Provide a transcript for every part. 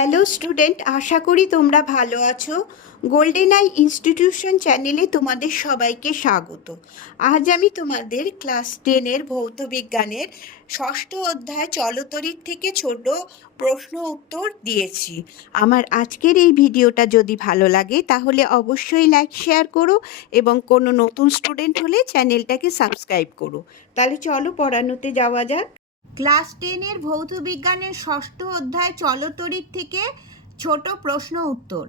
Hello student, আশা করি তোমরা ভালো আছো। গোল্ডেন আই ইনস্টিটিউশন চ্যানেলে তোমাদের সবাইকে স্বাগত। আজ আমি তোমাদের ক্লাস 10-এর ভৌত বিজ্ঞানের ষষ্ঠ অধ্যায় চলতরিৎ থেকে ছোট প্রশ্ন উত্তর দিয়েছি। আমার আজকের এই ভিডিওটা যদি ভালো লাগে তাহলে অবশ্যই লাইক শেয়ার করো এবং কোনো নতুন স্টুডেন্ট হলে চ্যানেলটাকে সাবস্ক্রাইব করো। তাহলে চলো পড়ানোতে যাওয়া যাক। ক্লাস 10-এর ভৌত বিজ্ঞানের ষষ্ঠ অধ্যায় চলতরিৎ থেকে ছোট প্রশ্ন উত্তর।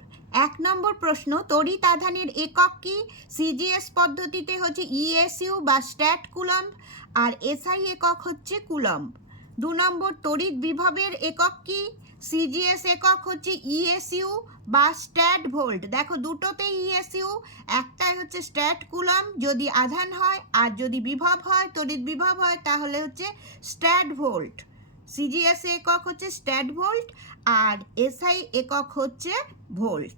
1 নম্বর প্রশ্ন, তড়িৎ আধানের একক কি? সিজিএস পদ্ধতিতে হচ্ছে ইএসইউ বা স্ট্যাট কুলম্ব, আর এসআই একক হচ্ছে কুলম্ব। 2 নম্বর, তড়িৎ বিভবের একক কি? সিজিএস একক হচ্ছে ইএসইউ বা স্ট্যাট ভোল্ট। দেখো দুটোতেই ইএসইউ, একটাই হচ্ছে স্ট্যাট কুলম্ব যদি আধান হয়, আর যদি বিভব হয়, তড়িৎ বিভব হয়, তাহলে হচ্ছে স্ট্যাট ভোল্ট। সিজিএস একক হচ্ছে স্ট্যাট ভোল্ট আর এসআই একক হচ্ছে ভোল্ট।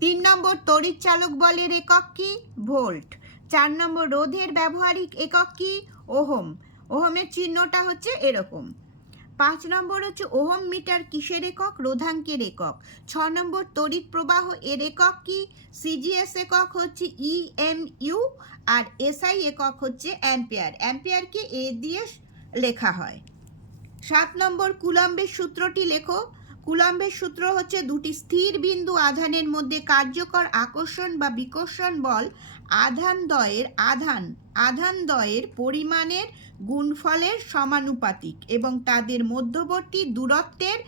3 নম্বর, তড়িৎ চালক বলের একক কি? ভোল্ট। 4 নম্বর, রোধের ব্যবহারিক একক কি? ওহম। ওহমের চিহ্নটা হচ্ছে এরকম। 5 নম্বর হচ্ছে ওহম মিটার কিসের একক? রোধাঙ্কের একক। 6 নম্বর, তড়িৎ প্রবাহ এর একক কি? সিজিএস একক হচ্ছে ইএমইউ আর এসআই একক হচ্ছে অ্যাম্পিয়ার। অ্যাম্পিয়ারকে এ দিয়ে লেখা হয়। 7 নম্বর, কুলম্বের সূত্রটি লেখো। কুলম্বের সূত্র হচ্ছে দুটি স্থির বিন্দু আধানের মধ্যে কার্যকর আকর্ষণ বা বিকর্ষণ বল আধানদ্বয়ের পরিমাণের গুণফলের সমানুপাতিক এবং তাদের মধ্যবর্তী দূরত্বের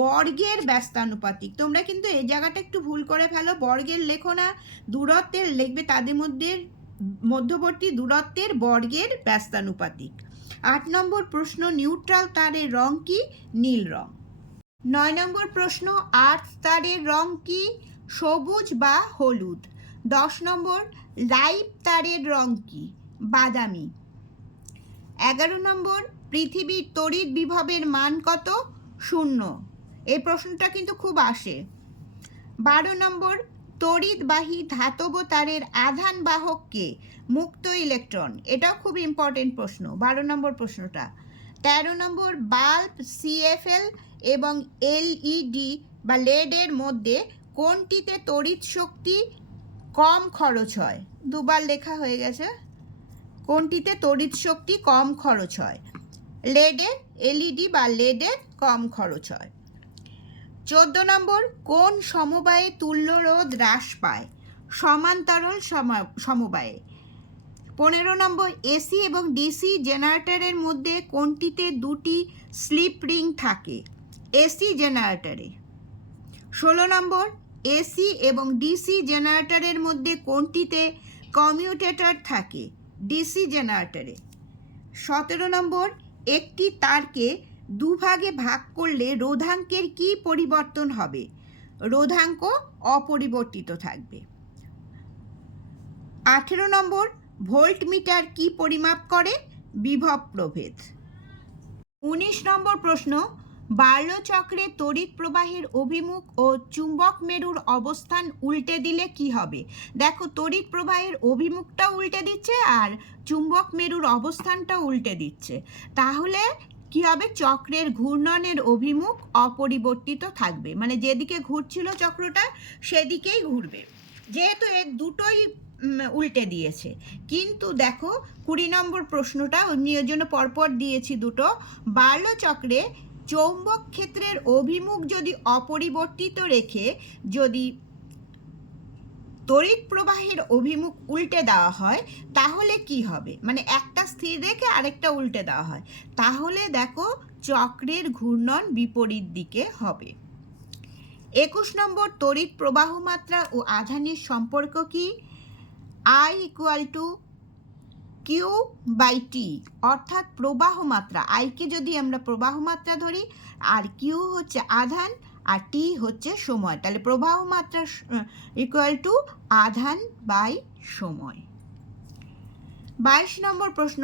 বর্গের ব্যস্তানুপাতিক। তোমরা কিন্তু এই জায়গাটা একটু ভুল করে ফেলো, বর্গের লেখো না, দূরত্বের লিখবে, তাদের মধ্যে মধ্যবর্তী দূরত্বের বর্গের ব্যস্তানুপাতিক। 8 নম্বর প্রশ্ন, নিউট্রাল তারের রং কি? নীল রং। 9 নম্বর প্রশ্ন, আর্থ তারের রং কি? সবুজ বা হলুদ। 10 নম্বর, লাইভ তারের রং কি? বাদামি। 11 নম্বর, পৃথিবীর তড়িৎ বিভবের মান কত? 0। এই প্রশ্নটা কিন্তু খুব আসে। 12 নম্বর, তড়িৎবাহী ধাতব তারের আধান বাহক কে? মুক্ত ইলেকট্রন। এটাও খুব ইম্পর্টেন্ট প্রশ্ন, 12 নম্বর প্রশ্নটা। 13 নম্বর, বাল্ব, সিএফএল এবং এলইডি বা লেডের মধ্যে কোনটিতে তড়িৎ শক্তি কম খরচ হয়? দুবার লেখা হয়ে গেছে। কোনটিতে তড়িৎ শক্তি কম খরচ হয়? লেডে, এলইডি বা লেডে কম খরচ হয়। 14 নম্বর, কোন সমবায়ে তুল্য রোধ হ্রাস পায়? সমান্তরাল সমবায়ে। 15 নম্বর, এসি এবং ডিসি জেনারেটরের মধ্যে কোনটিতে দুটি স্লিপ রিং থাকে? এসি জেনারেটরে। 16 নম্বর, এসি এবং ডিসি জেনারেটরের মধ্যে কোনটিতে কমিউটেটর থাকে? ডিসি জেনারেটরে। 17 নম্বর, একটি তারকে দুভাগে ভাগ করলে রোধাঙ্কের কি পরিবর্তন হবে? রোধাঙ্ক অপরিবর্তিত থাকবে। 18 নম্বর, ভোল্টমিটার কি পরিমাপ করে? বিভব প্রভেদ। 19 নম্বর প্রশ্ন, বার্লো চক্রে তড়িৎ প্রবাহের অভিমুখ ও চুম্বক মেরুর অবস্থান উল্টে দিলে কি হবে? দেখো তড়িৎ প্রবাহের অভিমুখটা উল্টে দিচ্ছে আর চুম্বক মেরুর অবস্থানটা উল্টে দিচ্ছে, তাহলে কি হবে? চক্রের ঘূর্ণনের অভিমুখ অপরিবর্তিত থাকবে, মানে যেদিকে ঘুরছিল চক্রটা সেদিকেই ঘুরবে, যেহেতু এর দুটোই উল্টে দিয়েছে। কিন্তু দেখো 20 নম্বর প্রশ্নটা ওর জন্য পরপর দিয়েছি দুটো। বার্লো চক্রে চৌম্বক ক্ষেত্রের অভিমুখ যদি অপরিবর্তিত রেখে যদি তড়িৎ প্রবাহের অভিমুখ উল্টে দেওয়া হয় তাহলে কি হবে? মানে একটা স্থির রেখে আরেকটা উল্টে দেওয়া হয়, তাহলে দেখো চক্রের ঘূর্ণন বিপরীত দিকে হবে। 21 নম্বর, তড়িৎ প্রবাহ মাত্রা ও আধানের সম্পর্ক কি? I equal to Q by T, অর্থাৎ প্রবাহ মাত্রা, আইকে যদি আমরা প্রবাহ মাত্রা ধরি আর কিউ হচ্ছে আধান আর টি হচ্ছে সময়, তাহলে প্রবাহ মাত্রা ইকুয়াল টু আধান বাই সময়। 22 নম্বর প্রশ্ন,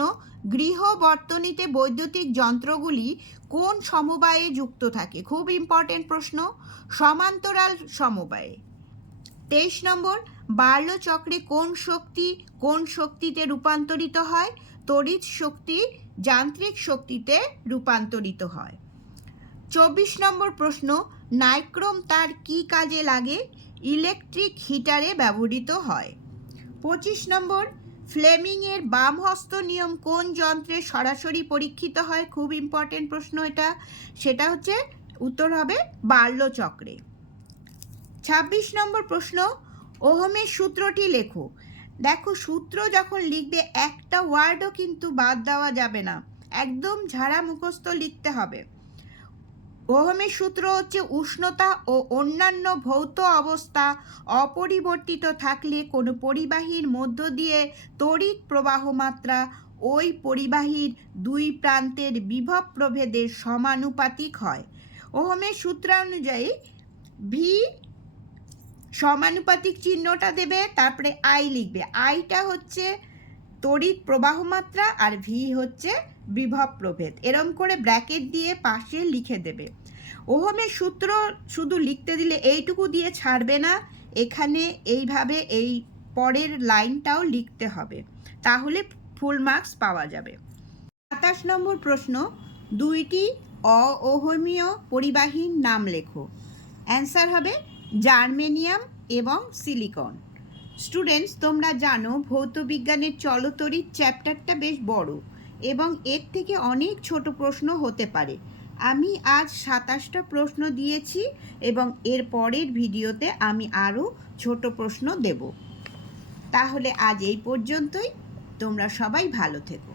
গৃহ বর্তনীতে বৈদ্যুতিক যন্ত্রগুলি কোন সমবায়ে যুক্ত থাকে? খুব ইম্পর্টেন্ট প্রশ্ন, সমান্তরাল সমবায়ে। 23 নম্বর, বার্লো চক্রে কোন শক্তিতে রূপান্তরিত হয়? তড়িৎ শক্তি যান্ত্রিক শক্তিতে রূপান্তরিত হয়। 24 নম্বর প্রশ্ন, নাইক্রোম তার কি কাজে লাগে? ইলেকট্রিক হিটারে ব্যবহৃত হয়। 25 নম্বর, ফ্লেমিংয়ের বামহস্ত নিয়ম কোন যন্ত্রে সরাসরি পরীক্ষিত হয়? খুব ইম্পর্টেন্ট প্রশ্ন এটা, সেটা হচ্ছে উত্তর হবে বার্লো চক্রে। 26 নম্বর প্রশ্ন, ওহমের সূত্রটি লেখো। দেখো, সূত্র যখন লিখবে একটা ওয়ার্ডও কিন্তু বাদ দেওয়া যাবে না, একদম ঝাড়া মুখস্থ লিখতে হবে। ওহমের সূত্র হচ্ছে উষ্ণতা ও অন্যান্য ভৌত অবস্থা অপরিবর্তিত থাকলে কোনো পরিবাহীর মধ্য দিয়ে তড়িৎ প্রবাহ মাত্রা ওই পরিবাহীর দুই প্রান্তের বিভব প্রভেদের সমানুপাতিক হয়। ওহমের সূত্র অনুযায়ী ভি সমানুপাতিক চিহ্নটা দেবে, তারপরে আই লিখবে। আইটা হচ্ছে তড়িৎ প্রবাহ মাত্রা আর ভি হচ্ছে বিভব প্রভেদ, এরম করে ব্র্যাকেট দিয়ে পাশে লিখে দেবে। ওহমের সূত্র শুধু লিখতে দিলে এইটুকু দিয়ে ছাড়বে না, এখানে এইভাবে এই পরের লাইনটাও লিখতে হবে, তাহলে ফুল মার্কস পাওয়া যাবে। 27 নম্বর প্রশ্ন, দুইটি অওহমীয় পরিবাহীর নাম লেখো। অ্যান্সার হবে জার্মেনিয়াম এবং সিলিকন। স্টুডেন্টস, তোমরা জানো ভৌতবিজ্ঞানের চলতরিৎ চ্যাপ্টারটা বেশ বড় এবং এর থেকে অনেক ছোট প্রশ্ন হতে পারে। আমি আজ 27টা প্রশ্ন দিয়েছি এবং এর পরের ভিডিওতে আমি আরও ছোট প্রশ্ন দেব। তাহলে আজ এই পর্যন্তই, তোমরা সবাই ভালো থেকো।